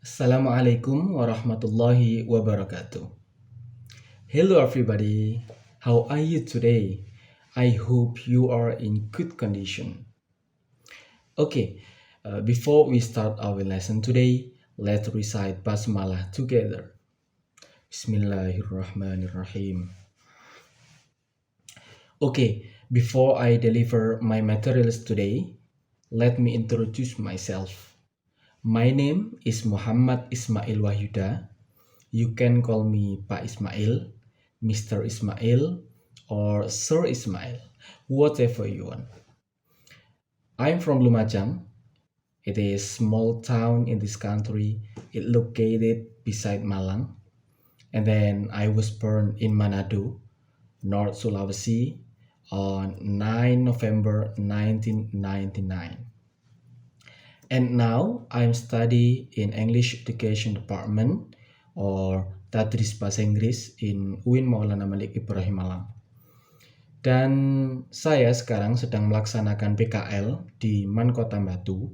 Assalamualaikum warahmatullahi wabarakatuh. Hello everybody. How are you today? I hope you are in good condition. Okay, before we start our lesson today, let's recite basmalah together. Bismillahirrahmanirrahim. Okay, before I deliver my materials today, let me introduce myself. My name is Muhammad Ismail Wahyuda. You can call me Pak Ismail, Mr. Ismail, or Sir Ismail, whatever you want. I'm from Lumajang. It is a small town in this country. It located beside Malang. And then I was born in Manado, North Sulawesi, on 9 November 1999. And now I'm study in English Education Department or Tadris Bahasa Inggris in UIN Maulana Malik Ibrahim Malang. Dan saya sekarang sedang melaksanakan PKL di MAN Kota Batu.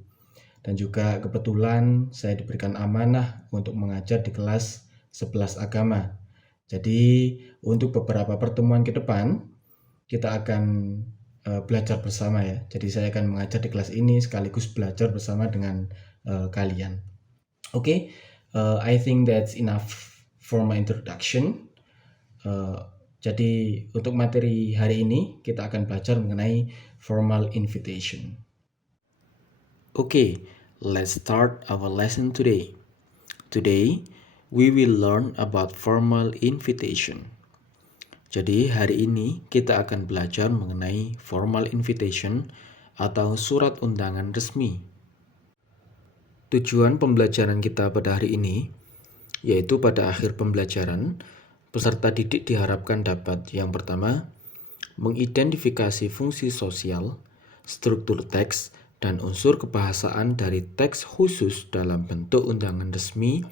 Dan juga kebetulan saya diberikan amanah untuk mengajar di kelas 11 agama. Jadi untuk beberapa pertemuan ke depan kita akan belajar bersama ya. Jadi saya akan mengajar di kelas ini sekaligus belajar bersama dengan kalian. Okay, I think that's enough for my introduction. Jadi untuk materi hari ini kita akan belajar mengenai formal invitation. Okay, let's start our lesson today. Today, we will learn about formal invitation. Jadi hari ini kita akan belajar mengenai formal invitation atau surat undangan resmi. Tujuan pembelajaran kita pada hari ini yaitu pada akhir pembelajaran peserta didik diharapkan dapat yang pertama mengidentifikasi fungsi sosial, struktur teks, dan unsur kebahasaan dari teks khusus dalam bentuk undangan resmi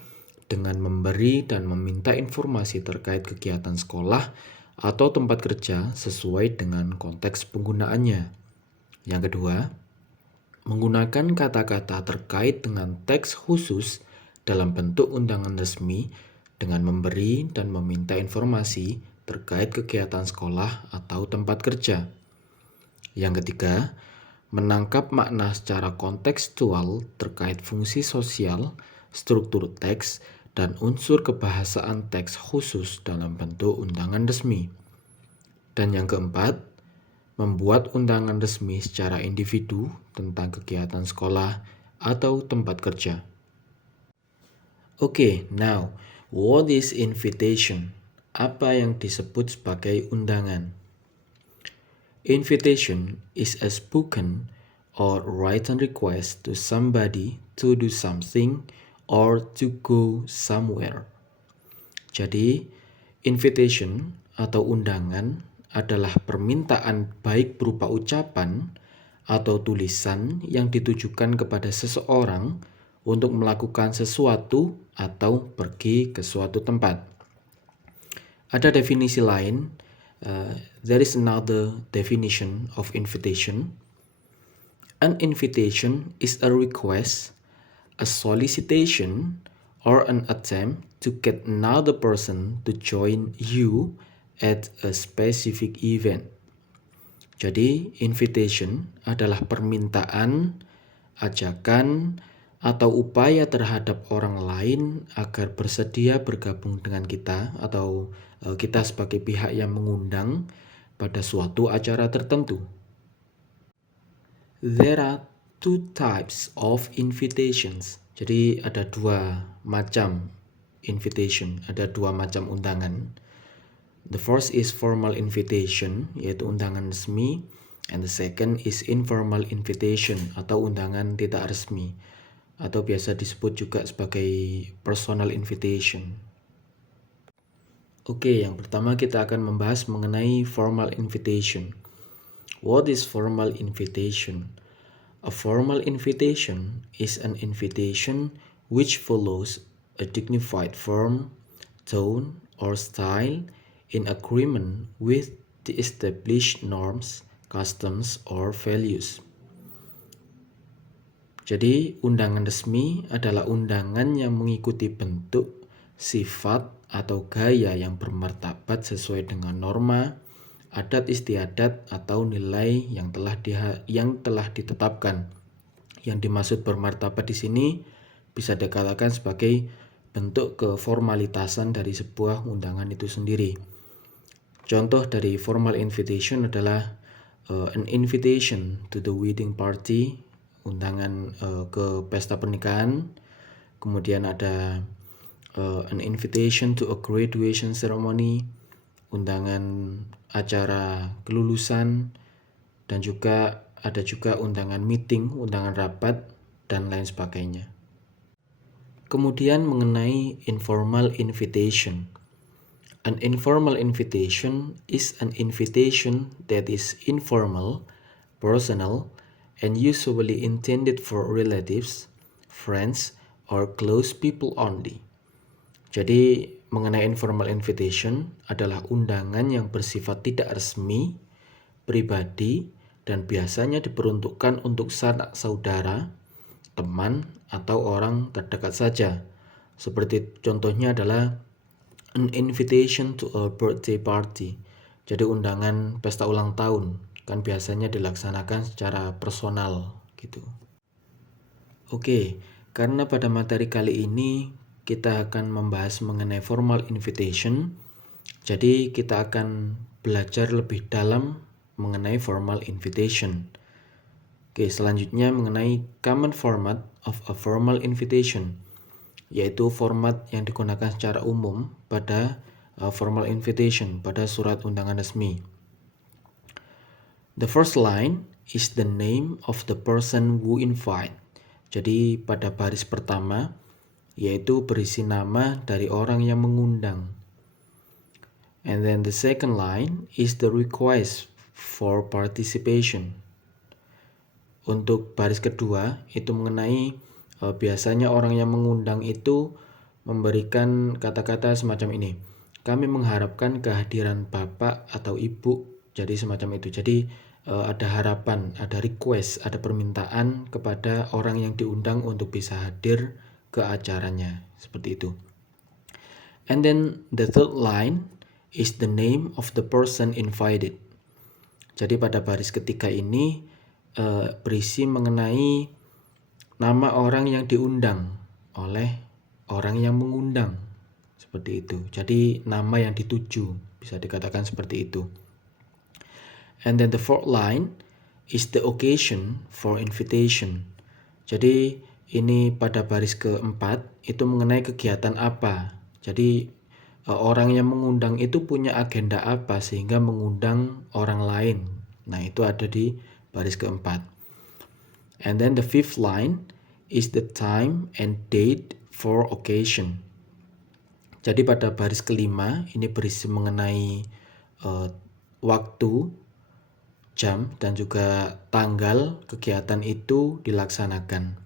dengan memberi dan meminta informasi terkait kegiatan sekolah atau tempat kerja sesuai dengan konteks penggunaannya. Yang kedua, menggunakan kata-kata terkait dengan teks khusus dalam bentuk undangan resmi dengan memberi dan meminta informasi terkait kegiatan sekolah atau tempat kerja. Yang ketiga, menangkap makna secara kontekstual terkait fungsi sosial, struktur teks, dan unsur kebahasaan teks khusus dalam bentuk undangan resmi. Dan yang keempat, membuat undangan resmi secara individu tentang kegiatan sekolah atau tempat kerja. Okay, now, what is invitation? Apa yang disebut sebagai undangan? Invitation is a spoken or written request to somebody to do something or to go somewhere. Jadi, invitation atau undangan adalah permintaan baik berupa ucapan atau tulisan yang ditujukan kepada seseorang untuk melakukan sesuatu atau pergi ke suatu tempat. Ada definisi lain. There is another definition of invitation. An invitation is a request, a solicitation, or an attempt to get another person to join you at a specific event. Jadi, invitation adalah permintaan, ajakan, atau upaya terhadap orang lain agar bersedia bergabung dengan kita atau kita sebagai pihak yang mengundang pada suatu acara tertentu. There are two types of invitations. Jadi ada dua macam invitation, ada dua macam undangan. The first is formal invitation, yaitu undangan resmi, and the second is informal invitation atau undangan tidak resmi, atau biasa disebut juga sebagai personal invitation. Oke, yang pertama kita akan membahas mengenai formal invitation. What is formal invitation? A formal invitation is an invitation which follows a dignified form, tone, or style in agreement with the established norms, customs, or values. Jadi undangan resmi adalah undangan yang mengikuti bentuk, sifat, atau gaya yang bermartabat sesuai dengan norma, adat istiadat, atau nilai yang telah ditetapkan. Yang dimaksud bermartabat di sini bisa dikatakan sebagai bentuk keformalitasan dari sebuah undangan itu sendiri. Contoh dari formal invitation adalah an invitation to the wedding party, undangan ke pesta pernikahan. Kemudian ada an invitation to a graduation ceremony, undangan acara kelulusan, dan juga ada juga undangan meeting, undangan rapat, dan lain sebagainya. Kemudian mengenai informal invitation. An informal invitation is an invitation that is informal, personal, and usually intended for relatives, friends, or close people only. Jadi, mengenai informal invitation adalah undangan yang bersifat tidak resmi, pribadi, dan biasanya diperuntukkan untuk sanak saudara, teman, atau orang terdekat saja. Seperti contohnya adalah an invitation to a birthday party. Jadi undangan pesta ulang tahun kan biasanya dilaksanakan secara personal gitu. Oke, karena pada materi kali ini kita akan membahas mengenai formal invitation, jadi kita akan belajar lebih dalam mengenai formal invitation. Oke, selanjutnya mengenai common format of a formal invitation, yaitu format yang digunakan secara umum pada formal invitation, pada surat undangan resmi. The first line is the name of the person who invite. Jadi pada baris pertama yaitu berisi nama dari orang yang mengundang. And then the second line is the request for participation. Untuk baris kedua itu mengenai biasanya orang yang mengundang itu memberikan kata-kata semacam ini. Kami mengharapkan kehadiran Bapak atau Ibu, jadi semacam itu. Jadi ada harapan, ada request, ada permintaan kepada orang yang diundang untuk bisa hadir ke acaranya, seperti itu. And then the third line is the name of the person invited. Jadi pada baris ketiga ini berisi mengenai nama orang yang diundang oleh orang yang mengundang, seperti itu. Jadi nama yang dituju, bisa dikatakan seperti itu. And then the fourth line is the occasion for invitation. Jadi ini pada baris keempat itu mengenai kegiatan apa. Jadi orang yang mengundang itu punya agenda apa sehingga mengundang orang lain. Nah, itu ada di baris keempat. And then the fifth line is the time and date for occasion. Jadi pada baris kelima ini berisi mengenai waktu, jam, dan juga tanggal kegiatan itu dilaksanakan.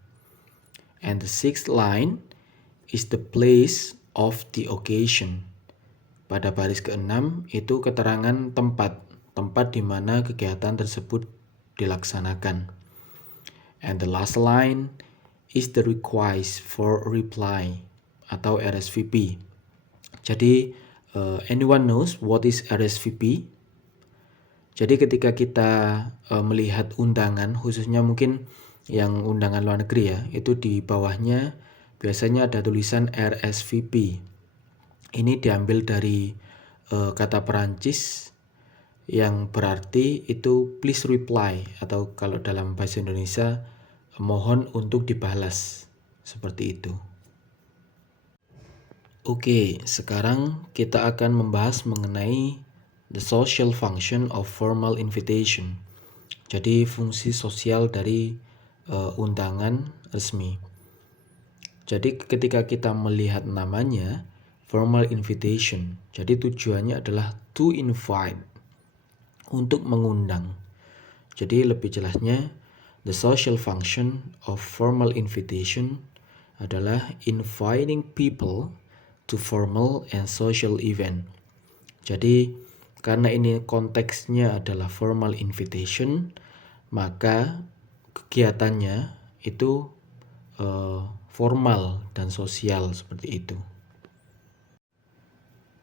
And the sixth line is the place of the occasion. Pada baris keenam itu keterangan tempat di mana kegiatan tersebut dilaksanakan. And the last line is the request for reply atau RSVP. Jadi anyone knows what is RSVP? Jadi ketika kita melihat undangan, khususnya mungkin yang undangan luar negeri ya, itu di bawahnya biasanya ada tulisan RSVP. Ini diambil dari kata Perancis yang berarti itu please reply, atau kalau dalam bahasa Indonesia mohon untuk dibalas, seperti itu. Oke, sekarang kita akan membahas mengenai the social function of formal invitation. Jadi fungsi sosial dari undangan resmi. Jadi ketika kita melihat namanya formal invitation, jadi tujuannya adalah to invite, untuk mengundang. Jadi lebih jelasnya, the social function of formal invitation adalah inviting people to formal and social event. Jadi karena ini konteksnya adalah formal invitation, maka kegiatannya itu formal dan sosial seperti itu.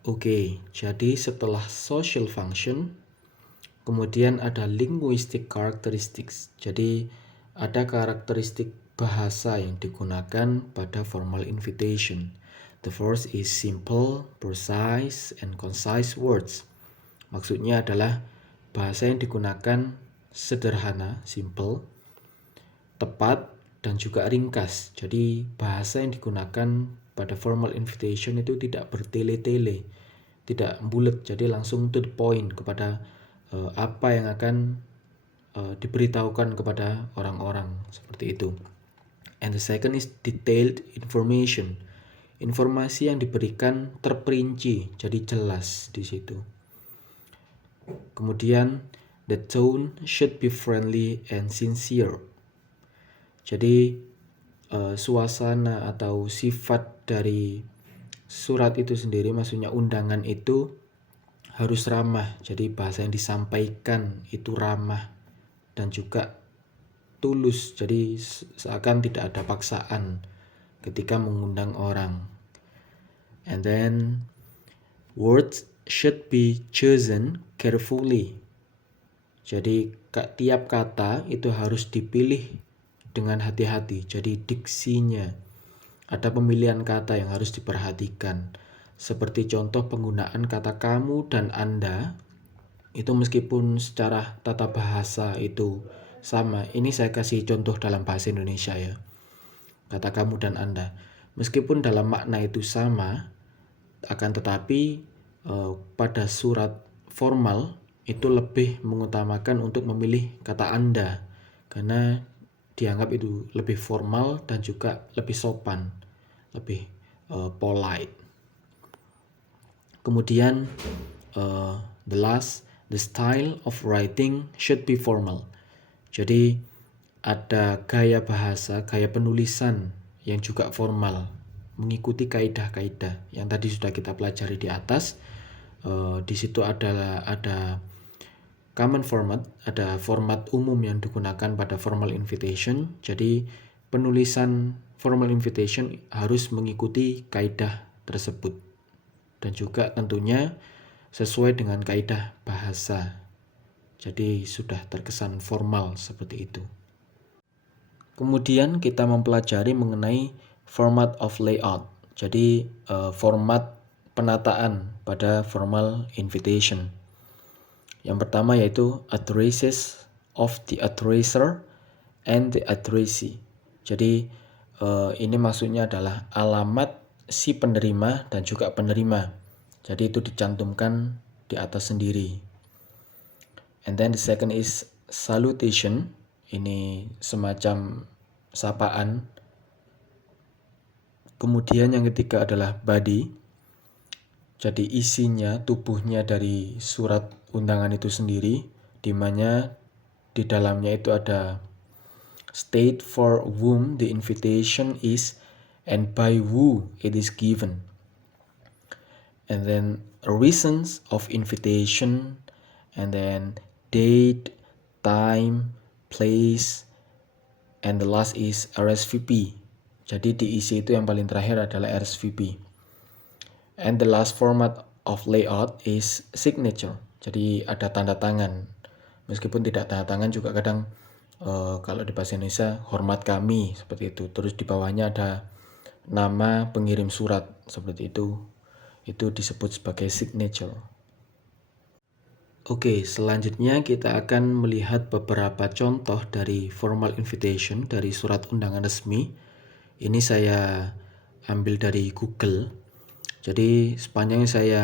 Oke, jadi setelah social function, kemudian ada linguistic characteristics. Jadi ada karakteristik bahasa yang digunakan pada formal invitation. The first is simple, precise, and concise words. Maksudnya adalah bahasa yang digunakan sederhana, simple, tepat, dan juga ringkas. Jadi bahasa yang digunakan pada formal invitation itu tidak bertele-tele, tidak bulat, jadi langsung to the point kepada apa yang akan diberitahukan kepada orang-orang, seperti itu. And the second is detailed information. Informasi yang diberikan terperinci, jadi jelas di situ. Kemudian the tone should be friendly and sincere. Jadi suasana atau sifat dari surat itu sendiri, maksudnya undangan itu harus ramah. Jadi bahasa yang disampaikan itu ramah dan juga tulus. Jadi seakan tidak ada paksaan ketika mengundang orang. And then words should be chosen carefully. Jadi tiap kata itu harus dipilih dengan hati-hati. Jadi diksinya, ada pemilihan kata yang harus diperhatikan. Seperti contoh penggunaan kata kamu dan Anda, itu meskipun secara tata bahasa itu sama. Ini saya kasih contoh dalam bahasa Indonesia ya. Kata kamu dan Anda. Meskipun dalam makna itu sama, akan tetapi pada surat formal itu lebih mengutamakan untuk memilih kata Anda. Karena dianggap itu lebih formal dan juga lebih sopan, lebih polite. Kemudian the style of writing should be formal. Jadi ada gaya bahasa, gaya penulisan yang juga formal, mengikuti kaidah-kaidah yang tadi sudah kita pelajari di atas. Di situ ada common format, ada format umum yang digunakan pada formal invitation. Jadi penulisan formal invitation harus mengikuti kaidah tersebut dan juga tentunya sesuai dengan kaidah bahasa. Jadi sudah terkesan formal seperti itu. Kemudian kita mempelajari mengenai format of layout. Jadi format penataan pada formal invitation. Yang pertama yaitu addresses of the addresser and the addressee. Jadi ini maksudnya adalah alamat si penerima dan juga penerima. Jadi itu dicantumkan di atas sendiri. And then the second is salutation. Ini semacam sapaan. Kemudian yang ketiga adalah body. Jadi isinya, tubuhnya dari surat undangan itu sendiri, di mana di dalamnya itu ada state for whom the invitation is and by who it is given. And then reasons of invitation, and then date, time, place, and the last is RSVP. Jadi diisi itu yang paling terakhir adalah RSVP. And the last format of layout is signature. Jadi ada tanda tangan. Meskipun tidak tanda tangan juga kadang kalau di bahasa Indonesia hormat kami seperti itu. Terus di bawahnya ada nama pengirim surat seperti itu. Itu disebut sebagai signature. Oke, selanjutnya kita akan melihat beberapa contoh dari formal invitation dari surat undangan resmi. Ini saya ambil dari Google. Jadi sepanjang yang saya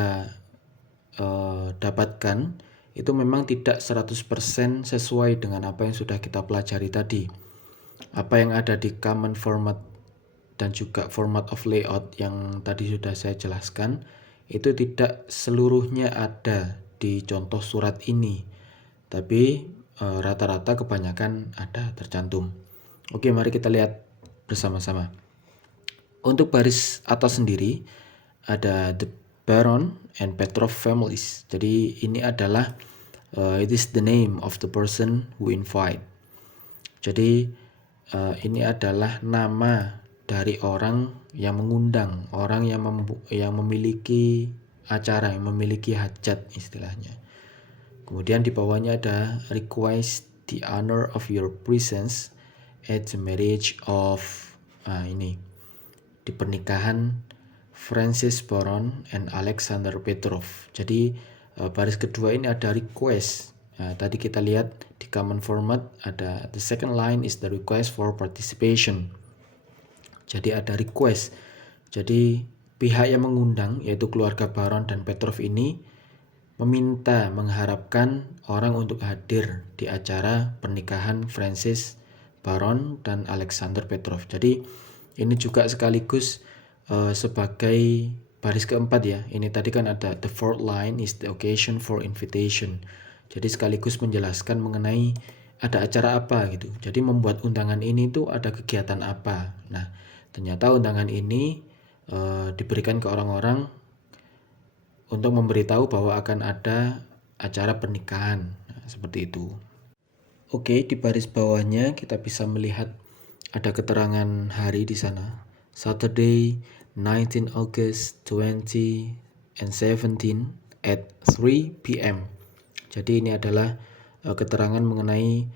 dapatkan itu memang tidak 100% sesuai dengan apa yang sudah kita pelajari tadi. Apa yang ada di common format dan juga format of layout yang tadi sudah saya jelaskan itu tidak seluruhnya ada di contoh surat ini. Tapi rata-rata kebanyakan ada tercantum. Oke, mari kita lihat bersama-sama. Untuk baris atas sendiri ada the Baron and Petrov families. Jadi ini adalah it is the name of the person who invite. Jadi ini adalah nama dari orang yang mengundang, orang yang memiliki acara, yang memiliki hajat istilahnya. Kemudian di bawahnya ada request the honor of your presence at the marriage of ini di pernikahan Francis Baron and Alexander Petrov. Jadi baris kedua ini ada request. Tadi kita lihat di common format ada the second line is the request for participation. Jadi ada request. Jadi pihak yang mengundang yaitu keluarga Baron dan Petrov ini mengharapkan orang untuk hadir di acara pernikahan Francis Baron dan Alexander Petrov. Jadi ini juga sekaligus sebagai baris keempat ya. Ini tadi kan ada the fourth line is the occasion for invitation. Jadi sekaligus menjelaskan mengenai ada acara apa gitu. Jadi membuat undangan ini tuh ada kegiatan apa. Nah, ternyata undangan ini diberikan ke orang-orang untuk memberitahu bahwa akan ada acara pernikahan. Nah, seperti itu. Oke, di baris bawahnya kita bisa melihat ada keterangan hari di sana. Saturday, 19 August 2017 at 3 p.m. Jadi ini adalah keterangan mengenai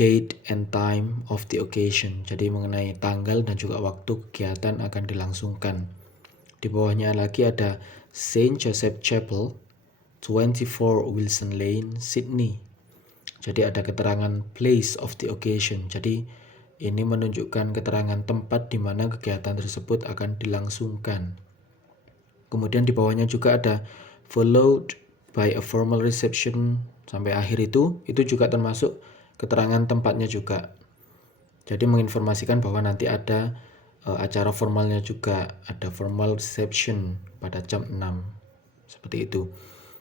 date and time of the occasion. Jadi mengenai tanggal dan juga waktu kegiatan akan dilangsungkan. Di bawahnya lagi ada Saint Joseph Chapel, 24 Wilson Lane, Sydney. Jadi ada keterangan place of the occasion. Jadi ini menunjukkan keterangan tempat di mana kegiatan tersebut akan dilangsungkan. Kemudian di bawahnya juga ada followed by a formal reception sampai akhir itu juga termasuk keterangan tempatnya juga. Jadi menginformasikan bahwa nanti ada acara formalnya juga, ada formal reception pada jam 6 seperti itu.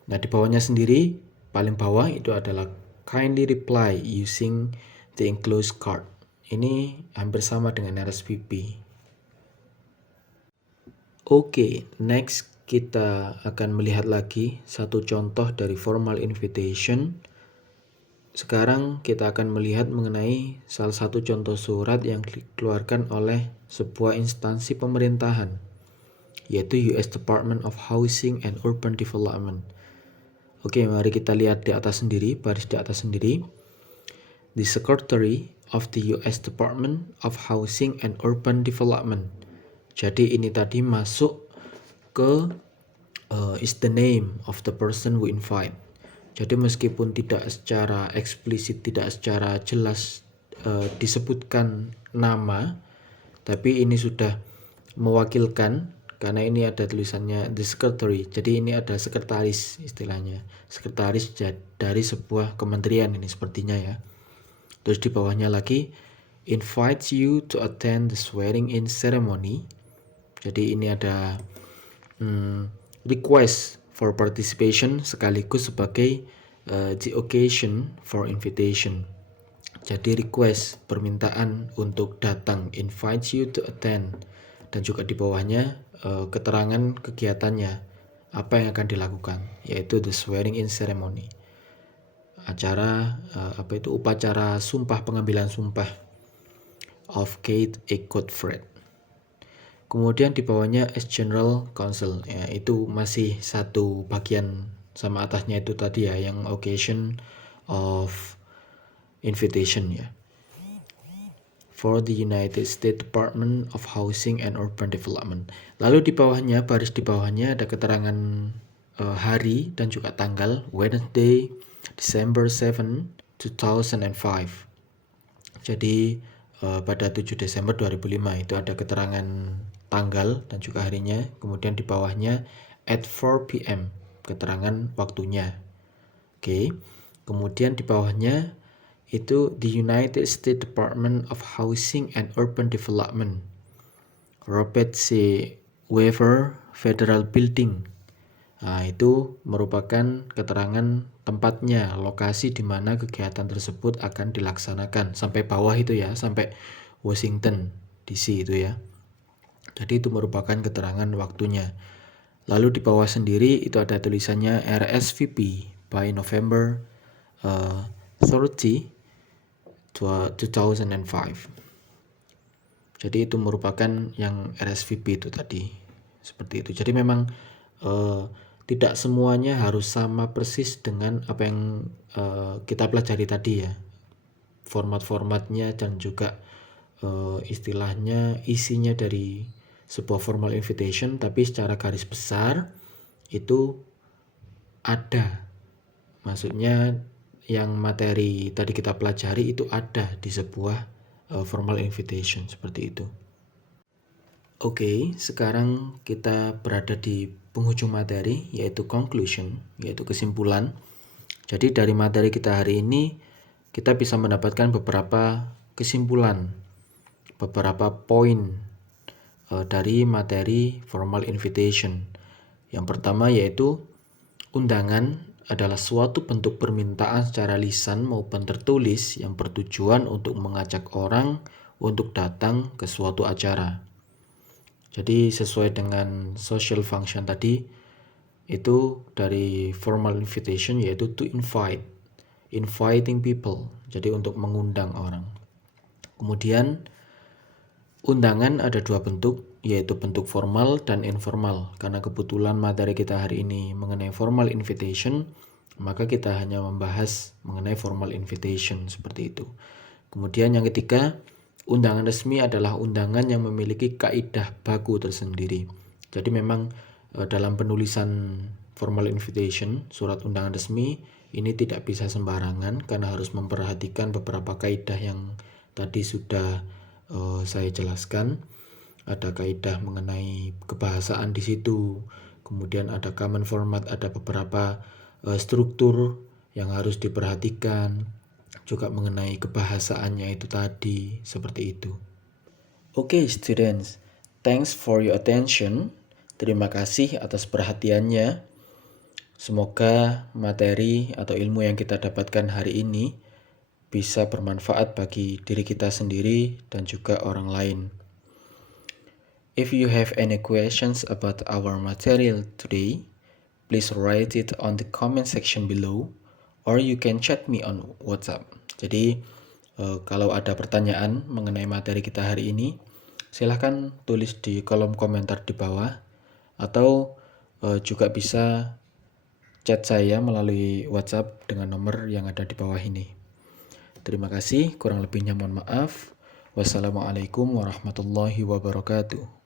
Nah di bawahnya sendiri paling bawah itu adalah kindly reply using the enclosed card. Ini hampir sama dengan RSVP. Oke, next kita akan melihat lagi satu contoh dari formal invitation. Sekarang kita akan melihat mengenai salah satu contoh surat yang dikeluarkan oleh sebuah instansi pemerintahan, yaitu US Department of Housing and Urban Development. Oke, mari kita lihat di atas sendiri, baris di atas sendiri. The Secretary of the US Department of Housing and Urban Development. Jadi ini tadi masuk ke is the name of the person we invite. Jadi meskipun tidak secara eksplisit, tidak secara jelas disebutkan nama, tapi ini sudah mewakilkan karena ini ada tulisannya the secretary. Jadi ini ada sekretaris istilahnya. Sekretaris dari sebuah kementerian ini sepertinya ya. Terus di bawahnya lagi invites you to attend the swearing in ceremony. Jadi ini ada request for participation sekaligus sebagai the occasion for invitation. Jadi request, permintaan untuk datang, invites you to attend, dan juga di bawahnya keterangan kegiatannya, apa yang akan dilakukan, yaitu the swearing in ceremony. Acara upacara sumpah, pengambilan sumpah of Kate A. Godfrey. Kemudian di bawahnya as General Counsel, ya, itu masih satu bagian sama atasnya itu tadi ya, yang occasion of invitation ya. For the United States Department of Housing and Urban Development. Lalu di bawahnya, baris di bawahnya ada keterangan hari dan juga tanggal, Wednesday, December 7, 2005. Jadi pada 7 Desember 2005 itu ada keterangan tanggal dan juga harinya. Kemudian di bawahnya at 4 p.m. keterangan waktunya. Oke. Kemudian di bawahnya itu the United States Department of Housing and Urban Development, Robert C. Weaver Federal Building. Nah, itu merupakan keterangan tempatnya, lokasi di mana kegiatan tersebut akan dilaksanakan. Sampai bawah itu ya, sampai Washington DC itu ya. Jadi itu merupakan keterangan waktunya. Lalu di bawah sendiri itu ada tulisannya RSVP by November 30, 2005. Jadi itu merupakan yang RSVP itu tadi. Seperti itu. Jadi memang tidak semuanya harus sama persis dengan apa yang kita pelajari tadi ya. Format-formatnya dan juga istilahnya isinya dari sebuah formal invitation, tapi secara garis besar itu ada. Maksudnya yang materi tadi kita pelajari itu ada di sebuah formal invitation seperti itu. Oke, sekarang kita berada di penghujung materi, yaitu conclusion, yaitu kesimpulan. Jadi dari materi kita hari ini kita bisa mendapatkan beberapa kesimpulan, beberapa poin dari materi formal invitation. Yang pertama yaitu undangan adalah suatu bentuk permintaan secara lisan maupun tertulis yang bertujuan untuk mengajak orang untuk datang ke suatu acara. Jadi sesuai dengan social function tadi, itu dari formal invitation yaitu to invite, inviting people, jadi untuk mengundang orang. Kemudian undangan ada dua bentuk, yaitu bentuk formal dan informal. Karena kebetulan materi kita hari ini mengenai formal invitation, maka kita hanya membahas mengenai formal invitation seperti itu. Kemudian yang ketiga, undangan resmi adalah undangan yang memiliki kaidah baku tersendiri. Jadi memang dalam penulisan formal invitation, surat undangan resmi, ini tidak bisa sembarangan karena harus memperhatikan beberapa kaidah yang tadi sudah saya jelaskan. Ada kaidah mengenai kebahasaan di situ, kemudian ada common format, ada beberapa struktur yang harus diperhatikan, juga mengenai kebahasaannya itu tadi, seperti itu. Oke, students, thanks for your attention. Terima kasih atas perhatiannya. Semoga materi atau ilmu yang kita dapatkan hari ini bisa bermanfaat bagi diri kita sendiri dan juga orang lain. If you have any questions about our material today, please write it on the comment section below or you can chat me on WhatsApp. Jadi kalau ada pertanyaan mengenai materi kita hari ini, silahkan tulis di kolom komentar di bawah atau juga bisa chat saya melalui WhatsApp dengan nomor yang ada di bawah ini. Terima kasih, kurang lebihnya mohon maaf. Wassalamualaikum warahmatullahi wabarakatuh.